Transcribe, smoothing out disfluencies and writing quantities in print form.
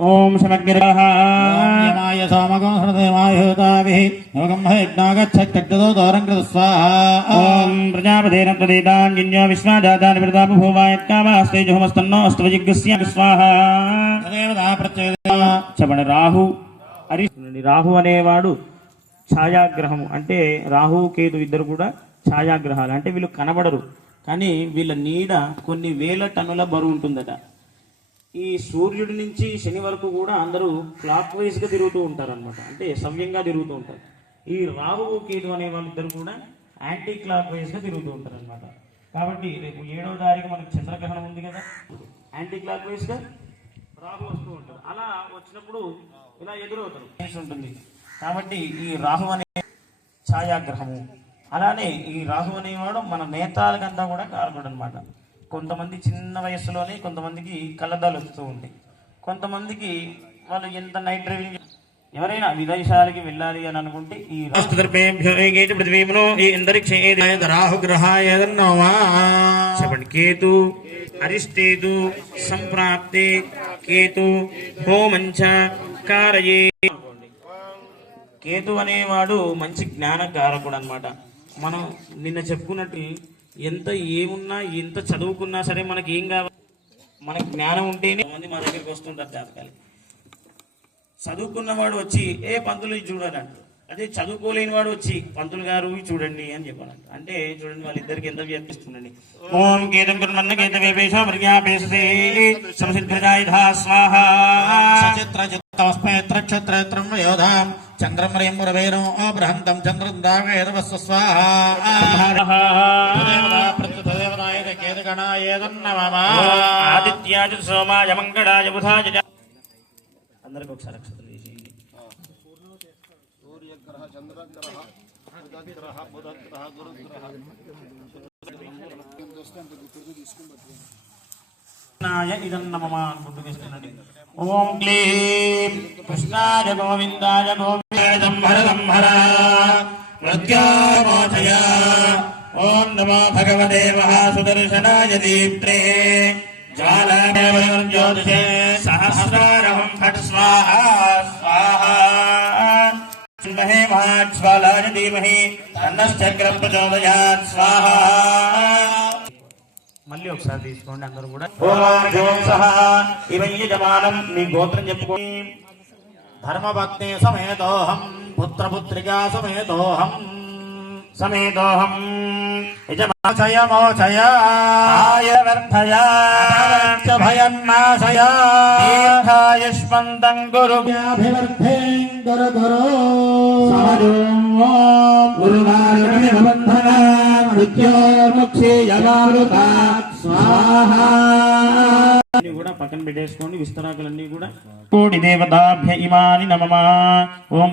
ओम समग्रः यमाय सोमगं हृदयमायुताभिः योगं यज्ञागच्छक्तक्तदो दोरं कृत स्वाहा ओम प्रजापतेन प्रदेतान् जिन्यो विश्वाजातान् प्रतापभूमायत्कामास्ते जुहमस्तन्नो अस्तवजिग्गस्य स्वाहा तदेवता प्रत्येकः చెప్పండి రాహు అరిష్టుని రాహు అనేవాడు ఛాయాగ్రహము అంటే రాహు కేతు ఇద్దరు కూడా ఛాయాగ్రహాలు అంటే వీళ్ళు కనబడరు కానీ వీళ్ళ నీడ కొన్ని వేల టన్నుల బరువు ఉంటుందట ఈ సూర్యుడి నుంచి శని వరకు కూడా అందరూ క్లాక్ వైజ్గా తిరుగుతూ ఉంటారు అనమాట అంటే సవ్యంగా తిరుగుతూ ఉంటారు ఈ రాహువు కేతు అనే వాళ్ళిద్దరు కూడా యాంటీ క్లాక్ వైజ్గా తిరుగుతూ ఉంటారు అనమాట కాబట్టి రేపు 7వ తారీఖు మనకు చంద్రగ్రహణం ఉంది కదా యాంటీ క్లాక్ వైజ్గా రాహు వస్తూ ఉంటారు అలా వచ్చినప్పుడు ఇలా ఎదురవుతారు ఉంటుంది కాబట్టి ఈ రాహు అనే ఛాయాగ్రహము అలానే ఈ రాహు అనేవాడు మన నేతాలకంతా కూడా కారకుడు అనమాట కొంతమంది చిన్న వయస్సులోనే కొంతమందికి కళ్ళద్దాలు వస్తూ ఉంటాయి కొంతమందికి వాళ్ళు ఎంత నైట్ డ్రైవింగ్ ఎవరైనా విదేశాలకి వెళ్ళాలి అని అనుకుంటే ఈ చెప్పండి కేతు అరిష్టేతు సంప్రాప్తే కేతు హోమంచ కారయే కేతు అనేవాడు మంచి జ్ఞానకారకుడు అనమాట మనం నిన్న చెప్పుకున్నట్టు ఎంత ఏమున్నా ఎంత చదువుకున్నా సరే మనకి ఏం కావాలి మనకి జ్ఞానం ఉంటేనే మంది మా దగ్గరికి వస్తుంటారు జాతకాలు చదువుకున్నవాడు వచ్చి పంతులు చూడాలంట అదే చదువుకోలేని వాడు వచ్చి పంతులు గారు చూడండి అని చెప్పాలంట అంటే చూడండి వాళ్ళిద్దరికి ఎంత వ్యాపిస్తుండండి ఓం కేతం కుర్మన్న కేత వేపేశ ప్రజ్ఞాపేసే సంసిద్ధ్రజాయుధా స్వాహా క్షత్రం యోధాం చంద్రం రేమురవేణో బృహంతం చంద్రం దావేదవస్వ స్వాహా ఆదిత్యాజ సోమాయ మంగళాయ బుధాయ అందరికి ఒకసారి అక్షతలు వేసేయండి సూర్యగ్రహ చంద్రగ్రహ బుధగ్రహ బుధగ్రహ గురుగ్రహ ఇదన్నమమ అనుకుంటూ వేస్తున్నాడు ఓం క్లీం కృష్ణాయ గోవిందాయ గోవిందర ప్రత్యామోచయ ఓం నమో భగవతే మహాసుదర్శనాయ దీప్తే జ్వాలాజ్యోతిషే సహస్రారహం ఫట్ స్వాహా స్వాహా మహేమాజ్వాలాయ ధీమహి తన్నశ్చక్రం ప్రచోదయాత్ స్వాహా మళ్ళీ ఒకసారి తీసుకోండి అందరూ కూడా ఇవయ్యజమానం మీ గోత్రం చెప్పుకోండి ధర్మభక్తి సమేతోహం పుత్రపుత్రికా సమేతోహం సమేతోహం యజమాచయ మోచయ వర్ధయా భయన్నాశయ దీర్ఘాయుష్మంతం గురుభ్యాభివర్ధేం గురు గురు కూడా పక్కన పెట్టేసుకోండి విస్తరాకులన్నీ కూడా కోటి దేవతాభ్య ఇమాని నమః ఓం